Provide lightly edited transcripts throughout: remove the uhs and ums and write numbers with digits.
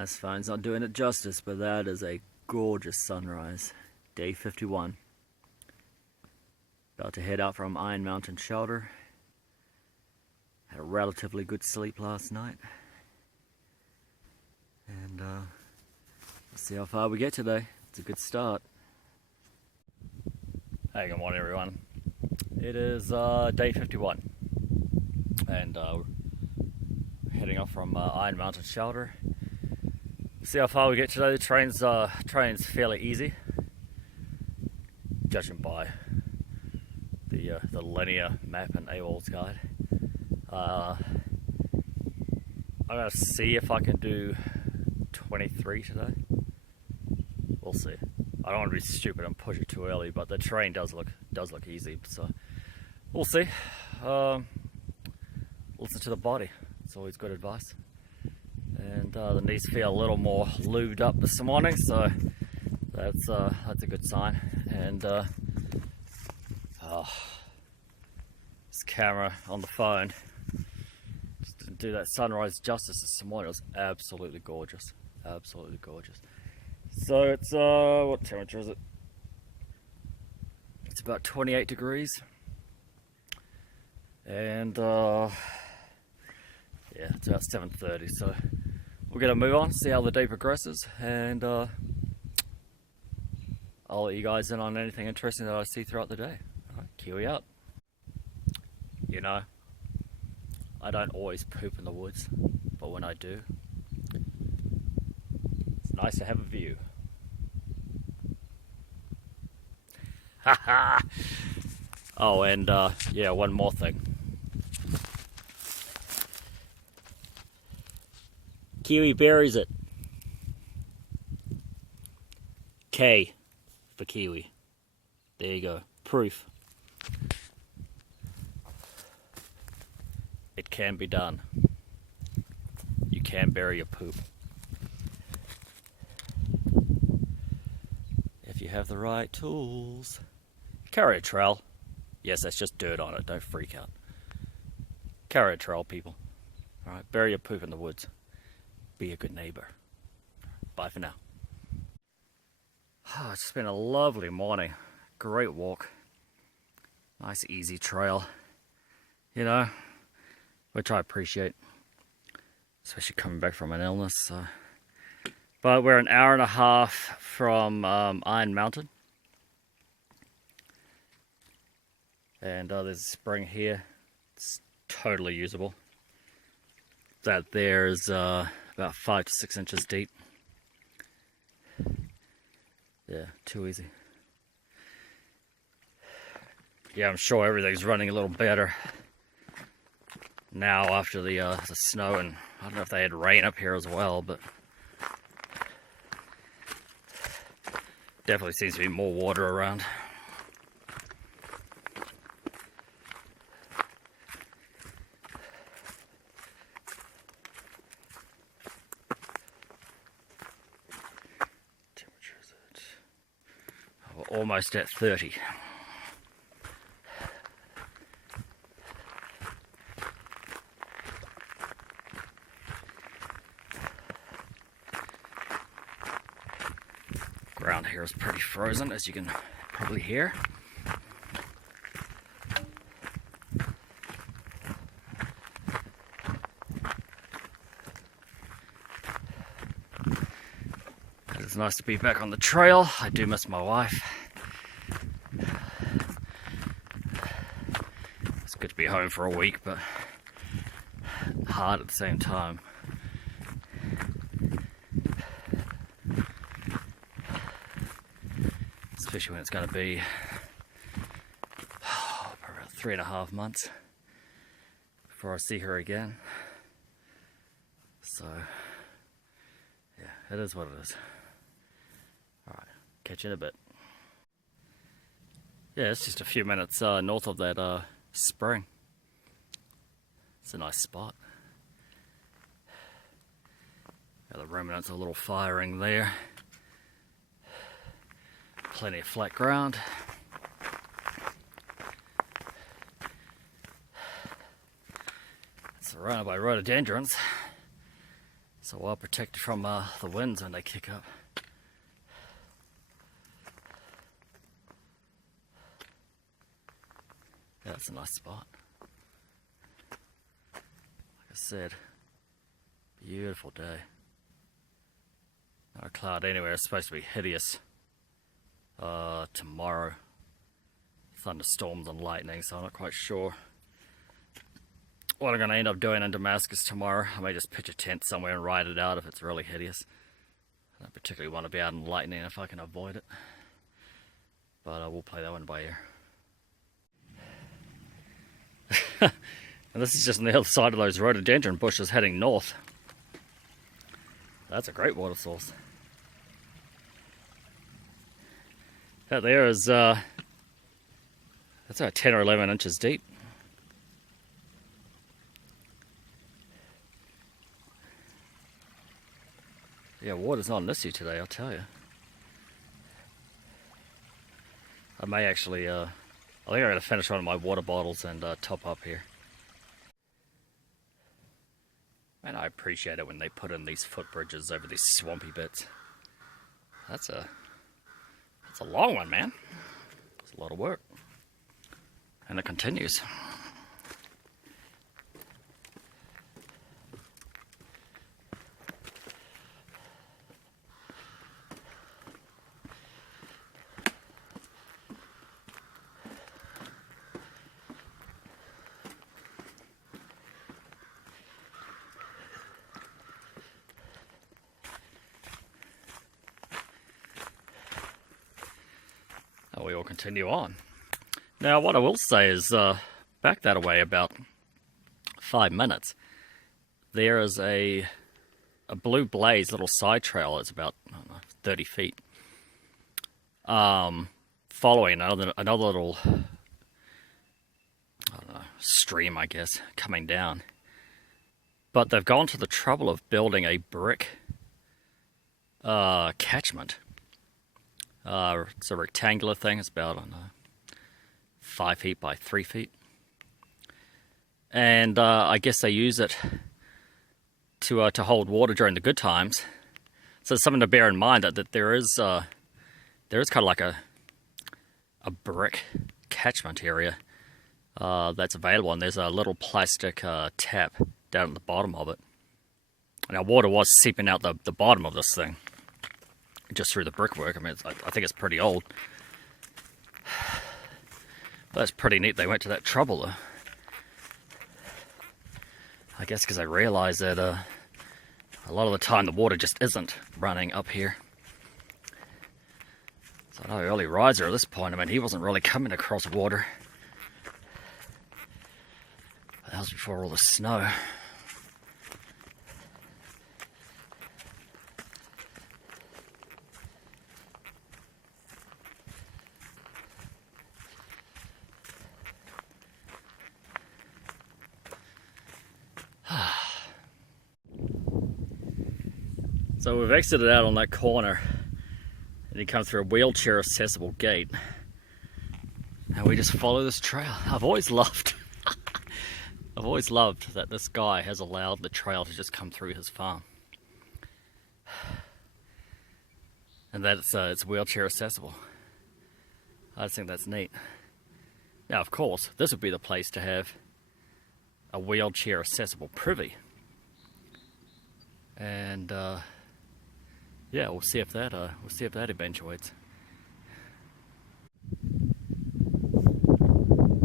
This phone's not doing it justice, but that is a gorgeous sunrise. Day 51. About to head out from Iron Mountain Shelter. Had a relatively good sleep last night. And let's see how far we get today. It's a good start. Hey, good morning everyone. It is day 51. And we're heading off from Iron Mountain Shelter. See how far we get today. The train's fairly easy, judging by the linear map and AWOL's guide. I'm gonna see if I can do 23 today. We'll see. I don't want to be stupid and push it too early, but the terrain does look easy, so we'll see. Listen to the body. It's always good advice. And the knees feel a little more lubed up this morning, so that's a good sign. And this camera on the phone just didn't do that sunrise justice this morning. It was absolutely gorgeous, absolutely gorgeous. So it's what temperature is it? It's about 28 degrees, and yeah, it's about 7:30. So we're gonna move on, see how the day progresses, and I'll let you guys in on anything interesting that I see throughout the day. All right, Kiwi up. You know, I don't always poop in the woods, but when I do, it's nice to have a view. Haha. Oh, and yeah, one more thing. Kiwi buries it. K for kiwi. There you go. Proof. It can be done. You can bury your poop. If you have the right tools. Carry a trowel. Yes, that's just dirt on it. Don't freak out. Carry a trowel, people. Alright, bury your poop in the woods. Be a good neighbor. Bye for now. Oh, it's been a lovely morning. Great walk. Nice easy trail. You know, which I appreciate. Especially coming back from an illness. So. But we're an hour and a half from Iron Mountain. And there's a spring here. It's totally usable. That there is about 5 to 6 inches deep. Yeah, too easy. Yeah, I'm sure everything's running a little better now after the snow, and I don't know if they had rain up here as well, but definitely seems to be more water around. Almost at 30. Ground here is pretty frozen, as you can probably hear. It's nice to be back on the trail. I do miss my wife. It's good to be home for a week, but hard at the same time. Especially when it's going to be about 3.5 months before I see her again. So, yeah, it is what it is. Alright, catch you in a bit. Yeah, it's just a few minutes north of that spring. It's a nice spot. Got the remnants of a little firing there. Plenty of flat ground. Surrounded by rhododendrons. So well protected from the winds when they kick up. Yeah, that's a nice spot. Like I said, beautiful day. Not a cloud anywhere. It's supposed to be hideous tomorrow. Thunderstorms and lightning, so I'm not quite sure what I'm going to end up doing in Damascus tomorrow. I may just pitch a tent somewhere and ride it out if it's really hideous. I don't particularly want to be out in lightning if I can avoid it. But we'll play that one by ear. And this is just on the other side of those rhododendron bushes heading north. That's a great water source. That there is, that's about 10 or 11 inches deep. Yeah, water's not an issue today, I'll tell you. I may actually, I think I'm going to finish one of my water bottles and top up here. And I appreciate it when they put in these footbridges over these swampy bits. That's a long one, man. It's a lot of work. And it continues. We will continue on. Now, what I will say is, back that away about 5 minutes, there is a blue blaze little side trail. It's about, I don't know, 30 feet. Following another little, I don't know, stream, I guess, coming down. But they've gone to the trouble of building a brick catchment. It's a rectangular thing. It's about, I don't know, 5 feet by 3 feet. And I guess they use it to hold water during the good times. So it's something to bear in mind that there is kind of like a brick catchment area that's available, and there's a little plastic tap down at the bottom of it. Now, water was seeping out the bottom of this thing just through the brickwork. I mean, I think it's pretty old. But it's pretty neat they went to that trouble, though. I guess because I realized that a lot of the time the water just isn't running up here. So I know early riser at this point, I mean, he wasn't really coming across water. But that was before all the snow. So we've exited out on that corner, and you come through a wheelchair accessible gate, and we just follow this trail. I've always loved that this guy has allowed the trail to just come through his farm, and that it's wheelchair accessible. I just think that's neat. Now, of course, this would be the place to have a wheelchair accessible privy, and yeah, we'll see if that eventuates.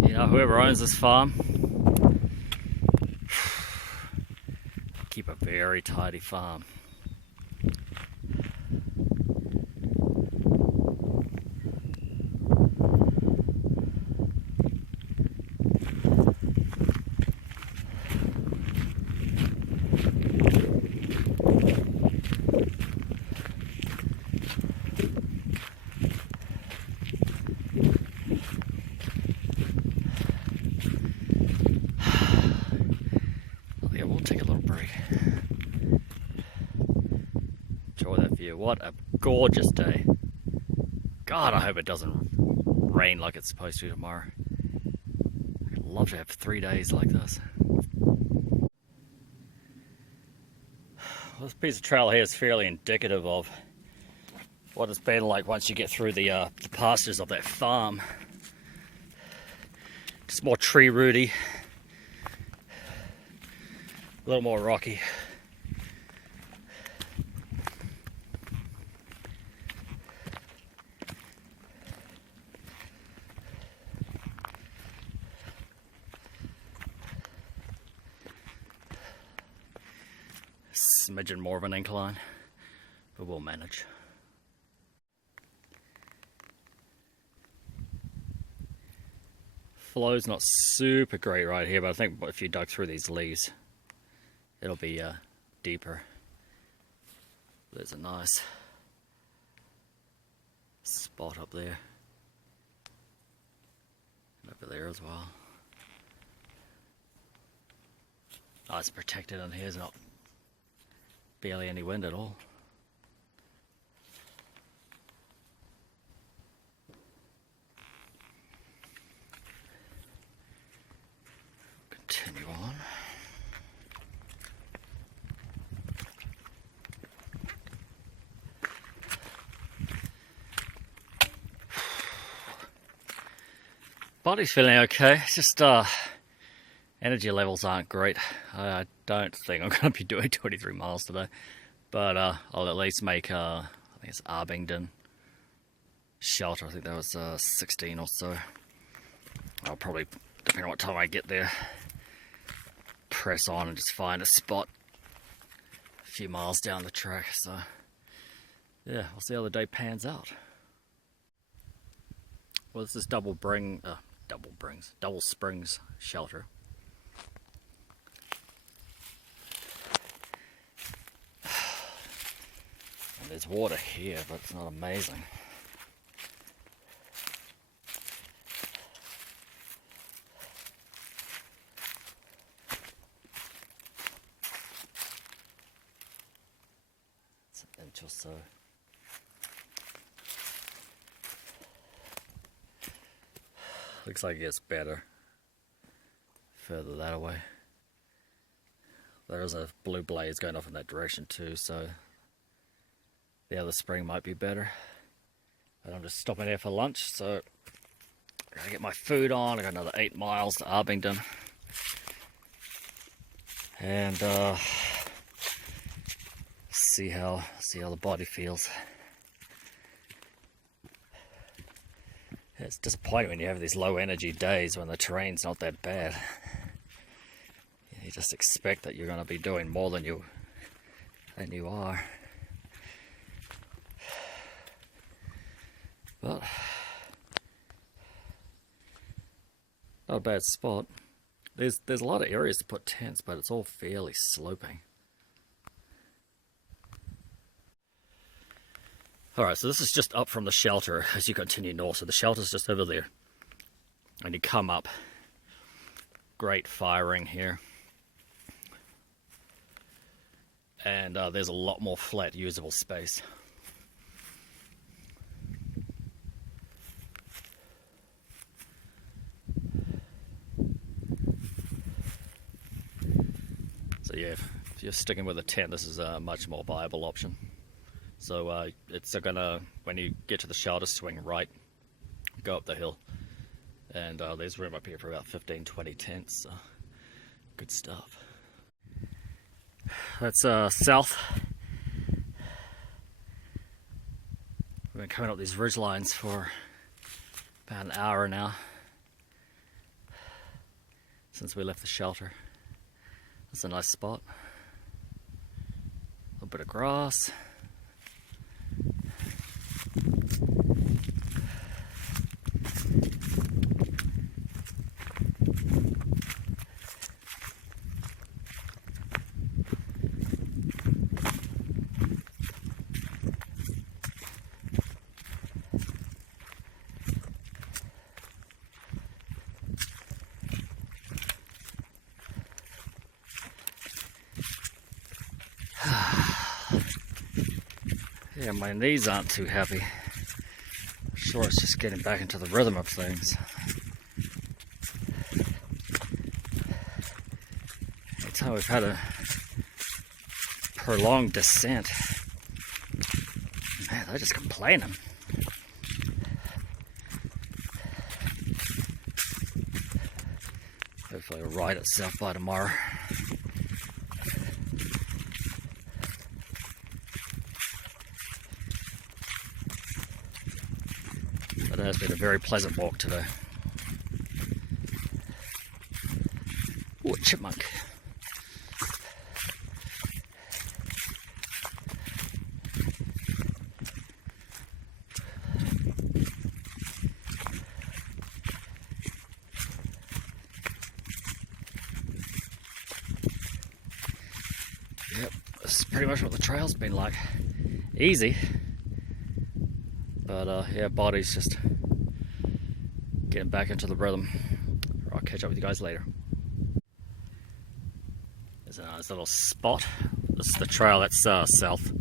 You know, whoever owns this farm, keep a very tidy farm. Enjoy that view. What a gorgeous day. God, I hope it doesn't rain like it's supposed to tomorrow. I'd love to have 3 days like this. This piece of trail here is fairly indicative of what it's been like once you get through the pastures of that farm. Just more tree rooty, a little more rocky. Smidgen more of an incline, but we'll manage. Flow's not super great right here, but I think if you dug through these leaves, it'll be deeper. There's a nice spot up there, and over there as well. Nice protected in here, there's not barely any wind at all. Continue on. Body's feeling okay, it's just energy levels aren't great. I don't think I'm going to be doing 23 miles today, but I'll at least make, I think it's Abingdon shelter. I think that was 16 or so. I'll probably, depending on what time I get there, press on and just find a spot a few miles down the track. So yeah, we'll see how the day pans out. Well, this is Double Springs shelter. And there's water here, but it's not amazing. It's an inch or so. Looks like it gets better further that way. There is a blue blaze going off in that direction too, so the other spring might be better. But I'm just stopping there for lunch, so I gotta get my food on. I got another 8 miles to Abingdon, and see how the body feels. It's disappointing when you have these low energy days when the terrain's not that bad. You just expect that you're going to be doing more than you are. But not a bad spot. There's a lot of areas to put tents, but it's all fairly sloping. Alright, so this is just up from the shelter as you continue north. So the shelter's just over there. And you come up. Great firing here. And there's a lot more flat, usable space. So yeah, if you're sticking with a tent, this is a much more viable option. So it's gonna, when you get to the shelter, swing right, go up the hill, and there's room up here for about 15-20 tents, so good stuff. That's south. We've been coming up these ridge lines for about an hour now, since we left the shelter. That's a nice spot. A little bit of grass. Yeah, my knees aren't too happy. I'm sure it's just getting back into the rhythm of things. Anytime we've had to prolonged descent. Man, they're just complaining. Hopefully it'll right itself by tomorrow. But it has been a very pleasant walk today. Ooh, a chipmunk. Yep, this is pretty much what the trail's been like. Easy. But yeah, body's just getting back into the rhythm. I'll catch up with you guys later. There's a nice little spot. This is the trail that's south.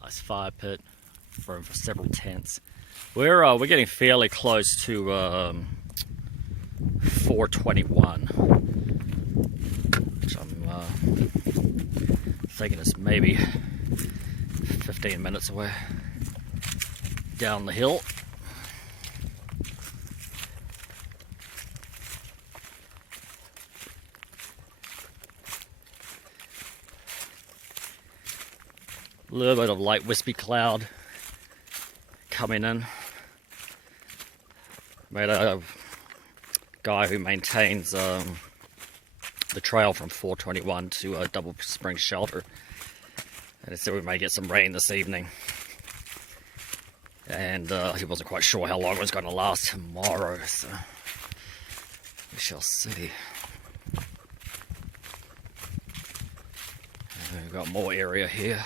Nice fire pit, room for several tents. We're getting fairly close to 421, which I'm thinking is maybe 15 minutes away down the hill. A little bit of light wispy cloud coming in. Made a guy who maintains the trail from 421 to Double Spring Shelter, and he said we may get some rain this evening, and he wasn't quite sure how long it was going to last tomorrow, so we shall see. And we've got more area here.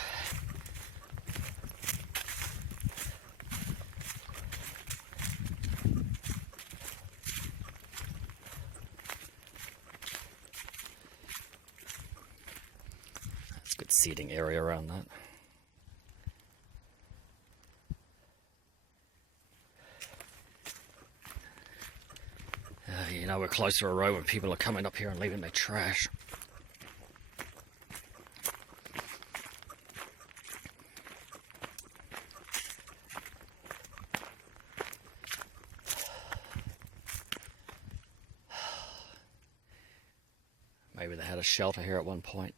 Good seating area around that. You know, we're close to a road when people are coming up here and leaving their trash. Maybe they had a shelter here at one point.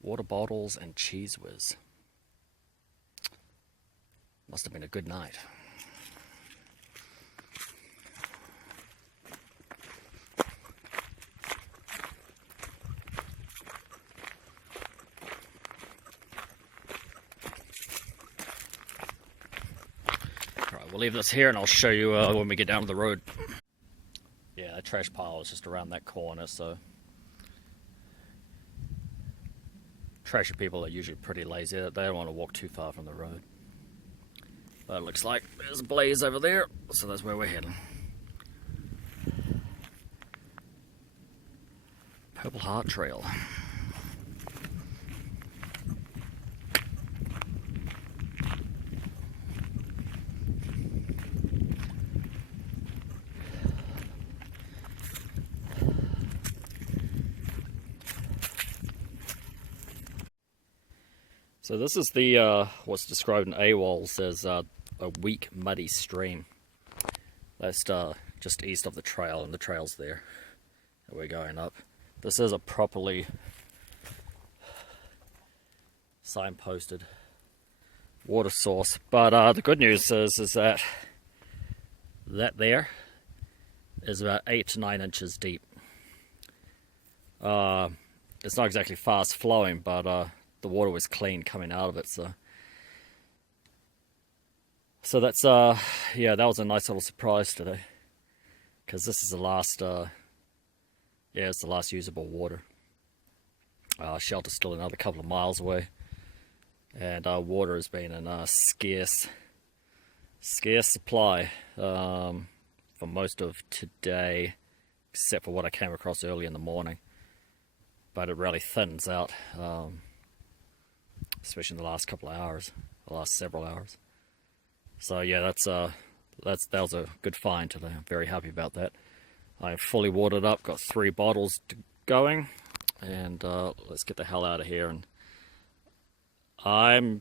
Water bottles and cheese whiz. Must have been a good night. Alright, we'll leave this here and I'll show you when we get down to the road. Yeah, that trash pile is just around that corner, so trashy people are usually pretty lazy. They don't want to walk too far from the road. But it looks like there's a blaze over there, so that's where we're heading. Purple Heart Trail. So this is the what's described in AWOLs as a weak, muddy stream. That's just east of the trail, and the trail's there that we're going up. This is a properly signposted water source, but the good news is that there is about 8 to 9 inches deep. It's not exactly fast flowing, but the water was clean coming out of it, so that's yeah, that was a nice little surprise today, because this is the last yeah, it's the last usable water. Shelter's still another couple of miles away, and water has been in a scarce supply for most of today, except for what I came across early in the morning. But it really thins out, especially in the last couple of hours, the last several hours. So yeah, that was a good find today. I'm very happy about that. I fully watered up, got 3 bottles going, and let's get the hell out of here. And I'm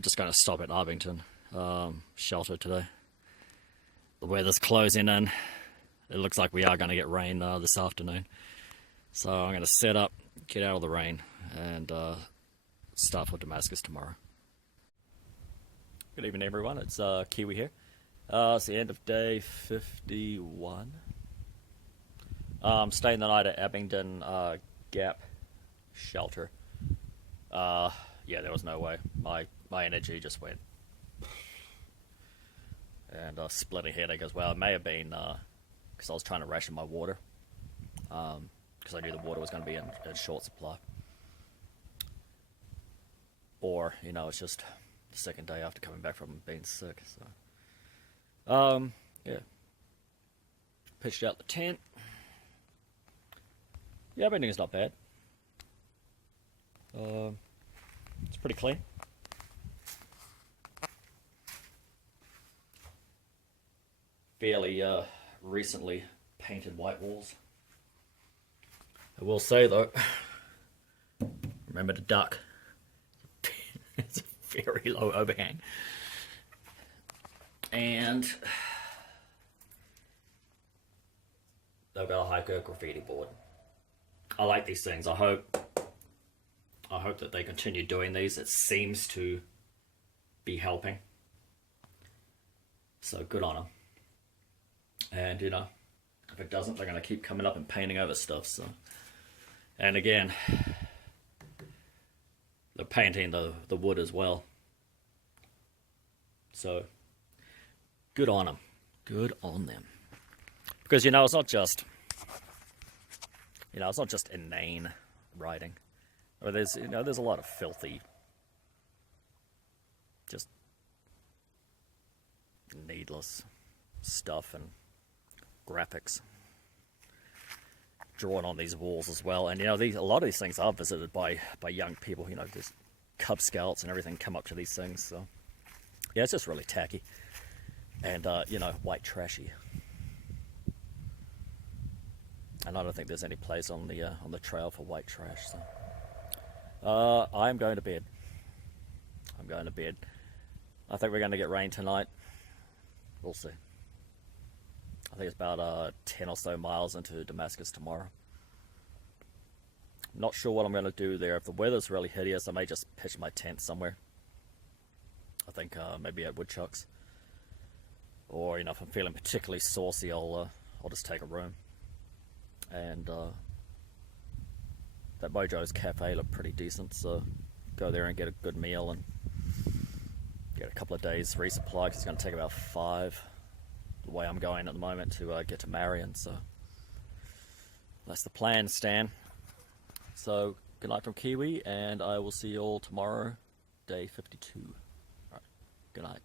just going to stop at Abingdon shelter today. The weather's closing in. It looks like we are going to get rain this afternoon. So I'm going to set up, get out of the rain, and start for Damascus tomorrow. Good evening, everyone. It's Kiwi here. It's the end of day 51. I'm staying the night at Abingdon Gap shelter. Yeah, there was no way. My energy just went. And splitting headache as well. It may have been because I was trying to ration my water. Because I knew the water was going to be in short supply. Or, you know, it's just the second day after coming back from being sick. So, yeah. Pitched out the tent. Yeah, everything's not bad. It's pretty clean. Fairly recently painted white walls. I will say though, remember to duck. It's a very low overhang. And they've got a hiker graffiti board. I like these things. I hope that they continue doing these. It seems to be helping. So good on them. And you know, if it doesn't, they're going to keep coming up and painting over stuff. So, and again, they're painting the wood as well. So good on them. Good on them. Because you know, it's not just inane writing. Or there's a lot of filthy, just needless stuff and graphics drawn on these walls as well. And you know, a lot of these things are visited by young people. You know, there's Cub Scouts and everything come up to these things. So yeah, it's just really tacky and you know, white trashy. And I don't think there's any place on the trail for white trash. So I'm going to bed. I'm going to bed. I think we're going to get rain tonight. We'll see. I think it's about 10 or so miles into Damascus tomorrow. Not sure what I'm going to do there. If the weather's really hideous, I may just pitch my tent somewhere. I think maybe at Woodchucks. Or, you know, if I'm feeling particularly saucy, I'll just take a room. And that Mojo's Cafe looked pretty decent, so go there and get a good meal and get a couple of days resupply, because it's going to take about 5 the way I'm going at the moment to get to Marion. So that's the plan, Stan. So good night from Kiwi, and I will see you all tomorrow, day 52. All right, good night.